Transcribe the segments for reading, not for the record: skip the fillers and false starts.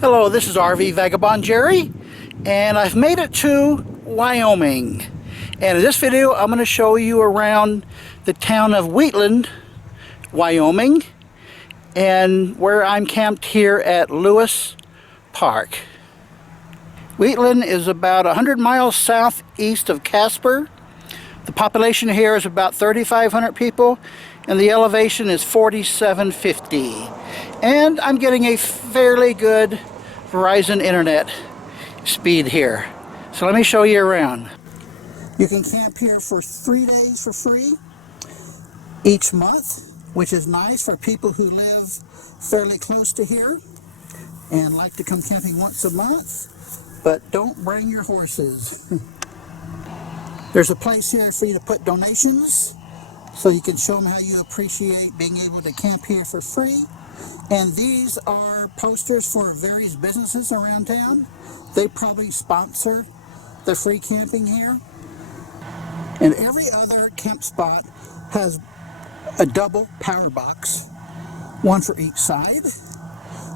Hello, this is RV Vagabond Jerry, and I've made it to Wyoming. And in this video, I'm going to show you around the town of Wheatland, Wyoming, and where I'm camped here at Lewis Park. Wheatland is about 100 miles southeast of Casper. The population here is about 3,500 people, and the elevation is 4,750. And I'm getting a fairly good Verizon internet speed here. So let me show you around. You can camp here for 3 days for free each month, which is nice for people who live fairly close to here and like to come camping once a month, but don't bring your horses. There's a place here for you to put donations so you can show them how you appreciate being able to camp here for free. And these are posters for various businesses around town. They probably sponsor the free camping here. And every other camp spot has a double power box, one for each side.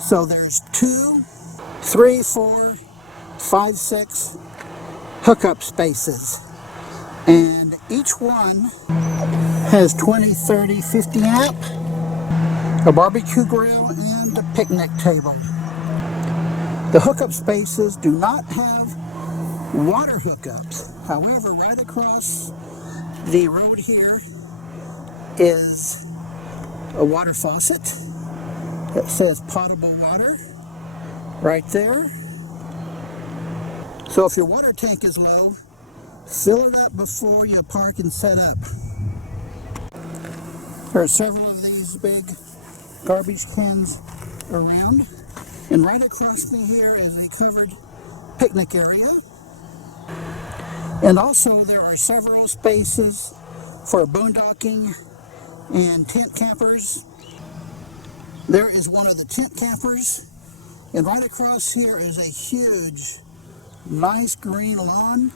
So there's 2, 3, 4, 5, 6 hookup spaces. And each one has 20, 30, 50 amp, a barbecue grill, and a picnic table. The hookup spaces do not have water hookups. However, right across the road here is a water faucet that says potable water right there. So if your water tank is low, fill it up before you park and set up. There are several of these big garbage cans around, and right across me here is a covered picnic area. And also there are several spaces for boondocking and tent campers. There is one of the tent campers, and right across here is a huge, nice green lawn.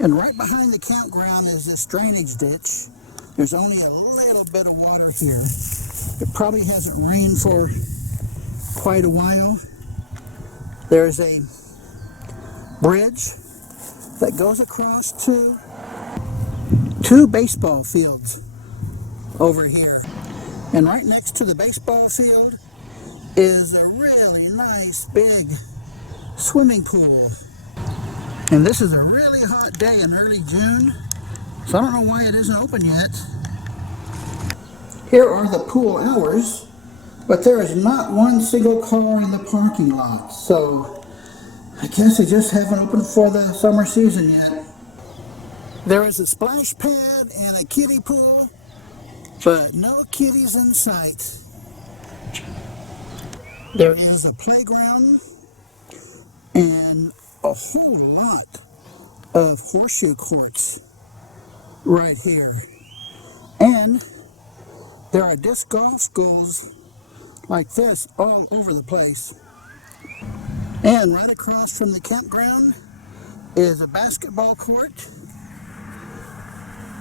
And right behind the campground is this drainage ditch. There's only a little bit of water here. It probably hasn't rained for quite a while. There's a bridge that goes across to 2 baseball fields over here. And right next to the baseball field is a really nice big swimming pool. And this is a really hot day in early June, so I don't know why it isn't open yet. Here are the pool hours, but there is not one single car in the parking lot, so I guess they just haven't opened for the summer season yet. There is a splash pad and a kiddie pool, but no kiddies in sight. There is a playground and a whole lot of horseshoe courts right here. And there are disc golf schools like this all over the place. And right across from the campground is a basketball court,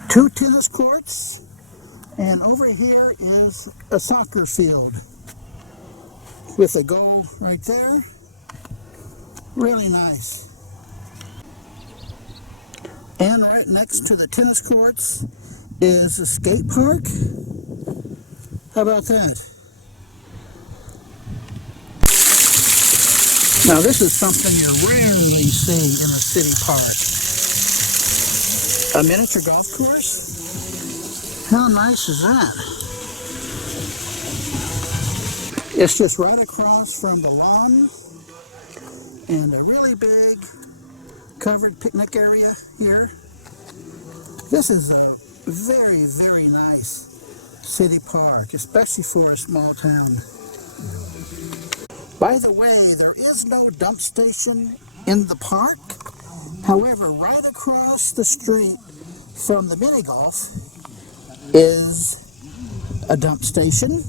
2 tennis courts, and over here is a soccer field with a goal right there. Really nice. And right next to the tennis courts is a skate park. How about that? Now this is something you rarely see in a city park. A miniature golf course? How nice is that? It's just right across from the lawn, and a really big covered picnic area here. This is a very, very nice city park, especially for a small town. By the way, there is no dump station in the park. However, right across the street from the mini golf is a dump station.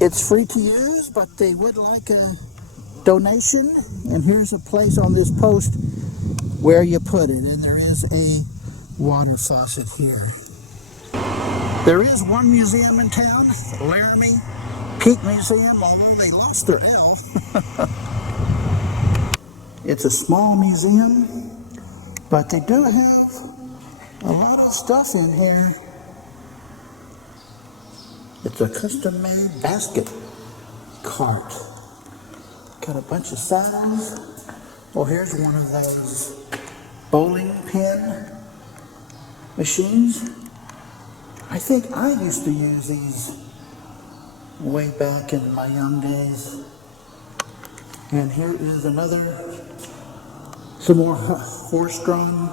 It's free to use, but they would like a donation, and here's a place on this post where you put it, and there is a water faucet here. There is one museum in town Laramie Peak Museum, although they lost their L. It's a small museum, but they do have a lot of stuff in here. It's a custom-made basket cart. Got a bunch of saddles. Oh, here's one of those bowling pin machines. I think I used to use these way back in my young days. And here is some more horse-drawn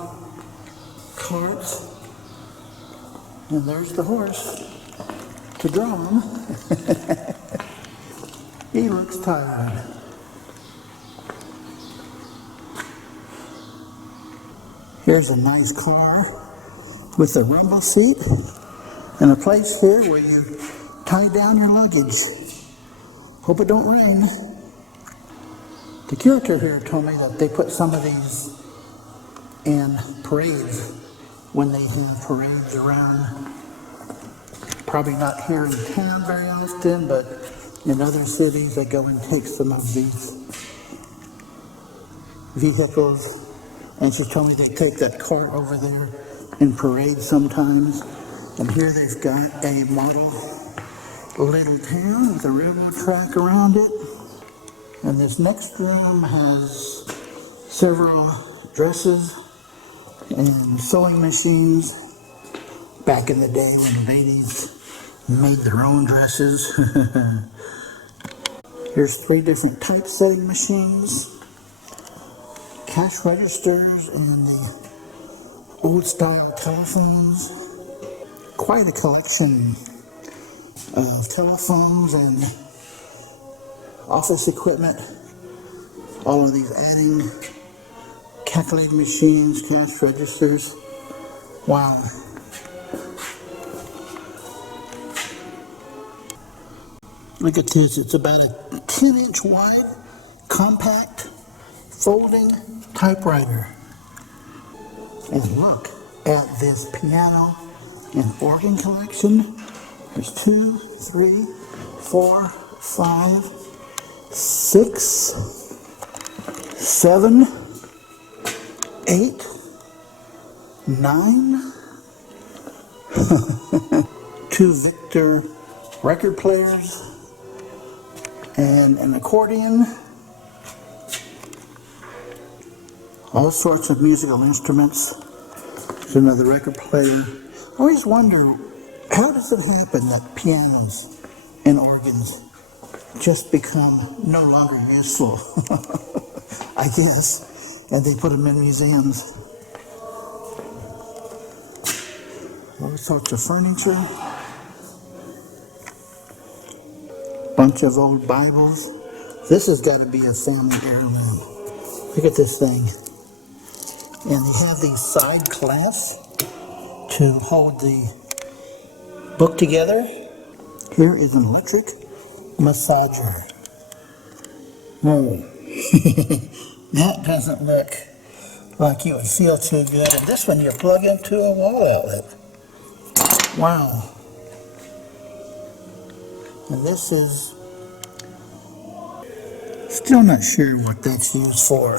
carts. And there's the horse to draw him. He looks tired. Here's a nice car with a rumble seat and a place here where you tie down your luggage. Hope it don't rain. The curator here told me that they put some of these in parades when they have parades around. Probably not here in town very often, but in other cities they go and take some of these vehicles. And she told me they take that cart over there in parades sometimes. And here they've got a model little town with a railroad track around it. And this next room has several dresses and sewing machines. Back in the day when the ladies made their own dresses. Here's 3 different typesetting machines, cash registers, and the old style telephones. Quite a collection of telephones and office equipment. All of these adding calculating machines, cash registers. Wow. Look at this, it's about a 10-inch wide, compact, folding typewriter. And look at this piano and organ collection. There's 2, 3, 4, 5, 6, 7, 8, 9. 2 Victor record players. And an accordion, all sorts of musical instruments. There's another record player. I always wonder, how does it happen that pianos and organs just become no longer useful? I guess, and they put them in museums. All sorts of furniture. Bunch of old Bibles. This has got to be a family heirloom. Look at this thing. And they have these side clasps to hold the book together. Here is an electric massager. Whoa. That doesn't look like you would feel too good. And this one you plug into a wall outlet. Wow. And this is, still not sure what that's used for.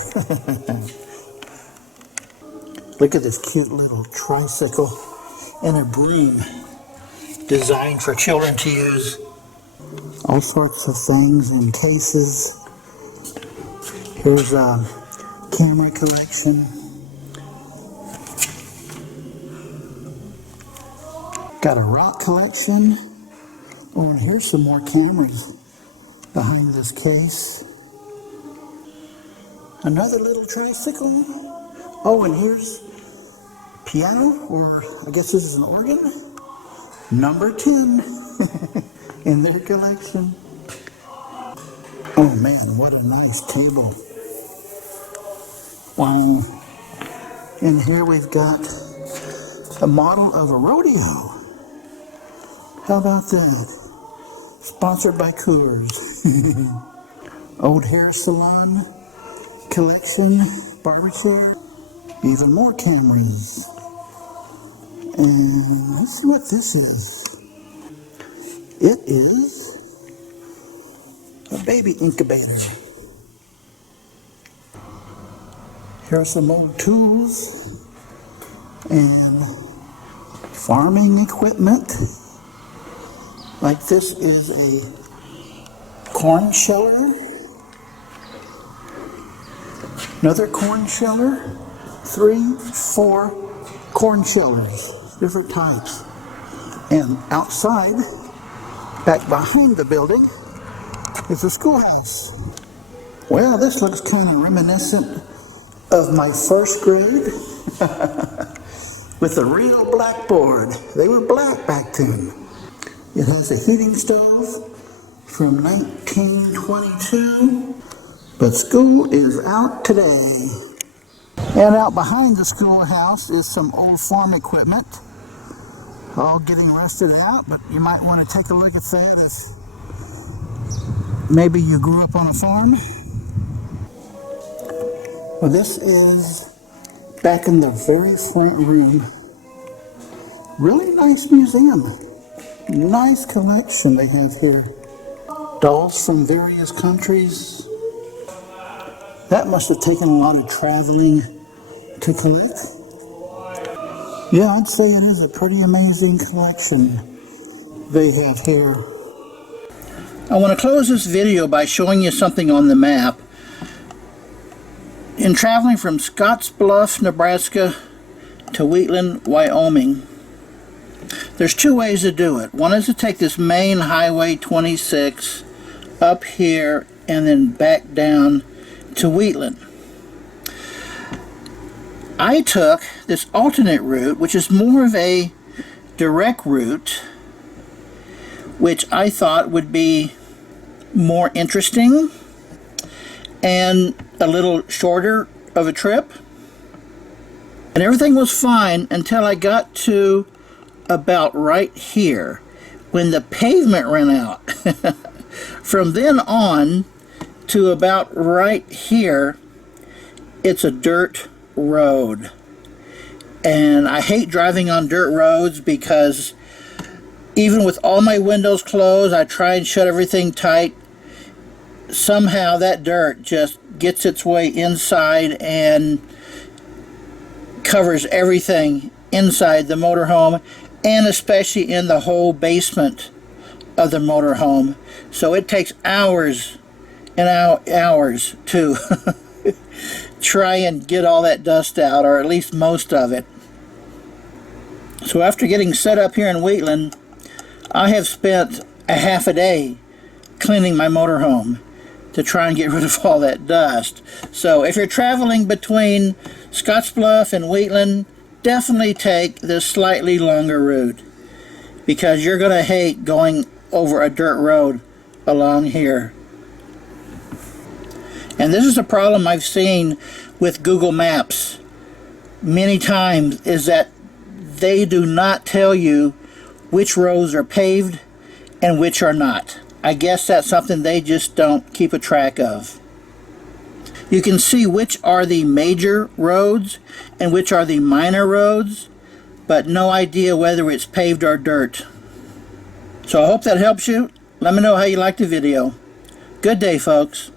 Look at this cute little tricycle and a broom designed for children to use. All sorts of things in cases. Here's a camera collection. Got a rock collection. Oh, and here's some more cameras behind this case. Another little tricycle. Oh, and here's piano, or I guess this is an organ. Number 10 in their collection. Oh man, what a nice table. Wow. And here we've got a model of a rodeo. How about that? Sponsored by Coors. Old hair salon collection, barber chair. Even more cameras. And let's see what this is. It is a baby incubator. Here are some old tools and farming equipment. Like this is a corn sheller, another corn sheller, 3, 4 corn shellers, different types. And outside, back behind the building, is a schoolhouse. Well, this looks kind of reminiscent of my first grade with a real blackboard. They were black back then. It has a heating stove from 1922, but school is out today. And out behind the schoolhouse is some old farm equipment, all getting rusted out, but you might want to take a look at that if maybe you grew up on a farm. Well, this is back in the very front room. Really nice museum. Nice collection they have here. Dolls from various countries. That must have taken a lot of traveling to collect. Yeah, I'd say it is a pretty amazing collection they have here. I want to close this video by showing you something on the map. In traveling from Scottsbluff, Nebraska to Wheatland, Wyoming, there's 2 ways to do it. One is to take this main Highway 26 up here and then back down to Wheatland. I took this alternate route, which is more of a direct route, which I thought would be more interesting and a little shorter of a trip. And everything was fine until I got to about right here when the pavement ran out. From then on to about right here, it's a dirt road. And I hate driving on dirt roads because even with all my windows closed, I try and shut everything tight. Somehow that dirt just gets its way inside and covers everything inside the motorhome, and especially in the whole basement of the motorhome. So it takes hours and hours to try and get all that dust out, or at least most of it. So after getting set up here in Wheatland, I have spent a half a day cleaning my motorhome to try and get rid of all that dust. So if you're traveling between Scottsbluff and Wheatland, definitely take this slightly longer route, because you're going to hate going over a dirt road along here. And this is a problem I've seen with Google Maps many times, is that they do not tell you which roads are paved and which are not. I guess that's something they just don't keep a track of. You can see which are the major roads and which are the minor roads, but no idea whether it's paved or dirt. So I hope that helps you. Let me know how you liked the video. Good day, folks.